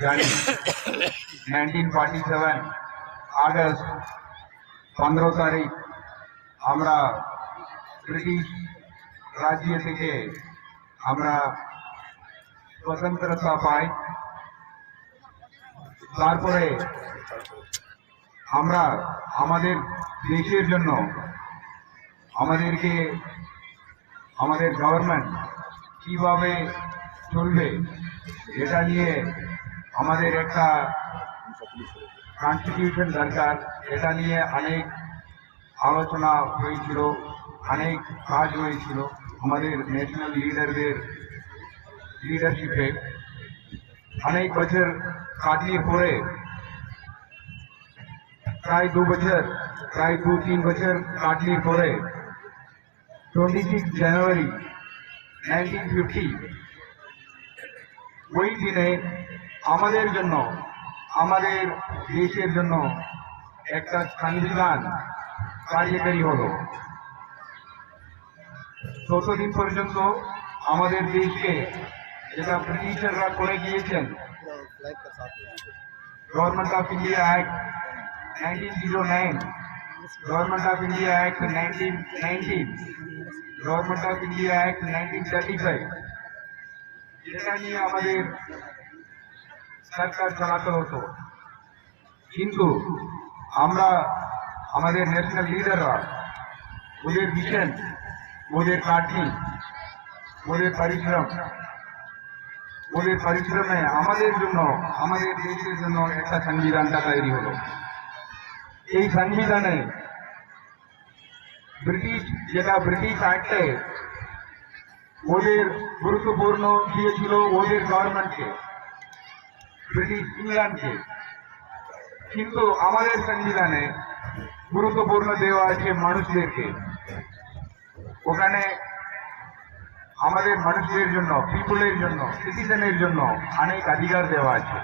জানু 1947 August 15 তারিখ আমরা British রাজ থেকে আমরা পতনত্বা পাই তারপরে আমরা আমাদের দেশের জন্য আমাদেরকে আমাদের गवर्नमेंट কিভাবে চলবে এটা নিয়ে আমাদের একটা কনস্টিটিউশন সরকার এটা নিয়ে অনেক আলোচনা হয়েছিল অনেক কাজ হয়েছিল আমাদের ন্যাশনাল লিডারদের লিডারশিপে অনেক বছর কাটিয়ে পরে প্রায় 2 বছর প্রায় 2-3 বছর কাটানোর পরে 26 জানুয়ারি 1950 ওই দিনে আমাদের জন্য আমাদের দেশের জন্য একটা সংবিধান কার্যকারী হলো ততদিন পর্যন্ত আমাদের দেশকে যেটা ব্রিটিশাররা করে গিয়েছেন government of India act nineteen zero nine government of India act nineteen nineteen government of India act nineteen thirty five যেটা নিয়ে আমাদের সরকার চালাতে হতো কিন্তু আমরা আমাদের ন্যাশনাল লিডাররা ওদের মিশন ওদের কাঠি ওদের পরিশ্রম ওদের পরিশ্রমে আমাদের জন্য আমাদের দেশের জন্য একটা সংবিধানটা তৈরি হলো এই সংবিধানে ব্রিটিশ যেটা ব্রিটিশ আর্টে ওদের গুরুত্বপূর্ণ দিয়েছিল ওদের গভর্নমেন্টকে ব্রিটিশ ইংল্যান্ডকে কিন্তু আমাদের সংবিধানে গুরুত্বপূর্ণ দেওয়া আছে মানুষদেরকে ওখানে আমাদের মানুষদের জন্য পিপুলের জন্য সিটিজেনের জন্য অনেক অধিকার দেওয়া আছে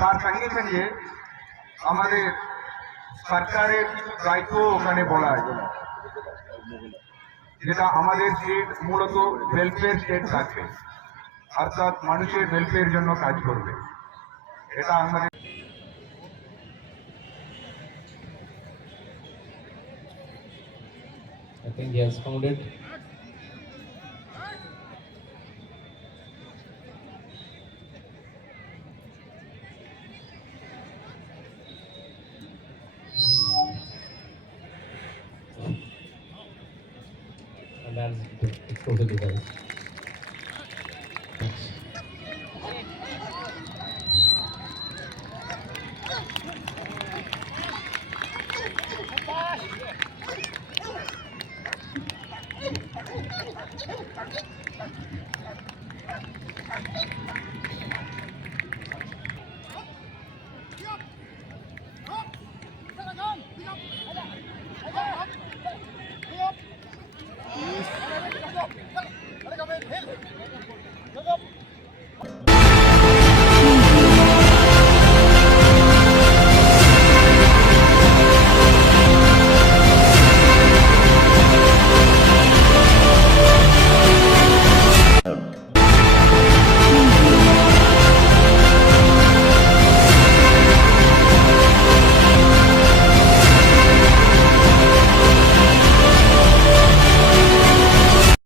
তার সঙ্গে সঙ্গে আমাদের সরকারের দায়িত্ব ওখানে বলা আছে যেটা আমাদের স্টেট মূলত ওয়েলফেয়ার স্টেট থাকবে অর্থাৎ মানুষের ওয়েলফেয়ার জন্য কাজ করবে এটা আমাদের I think he has found it. And that's it. It's totally right.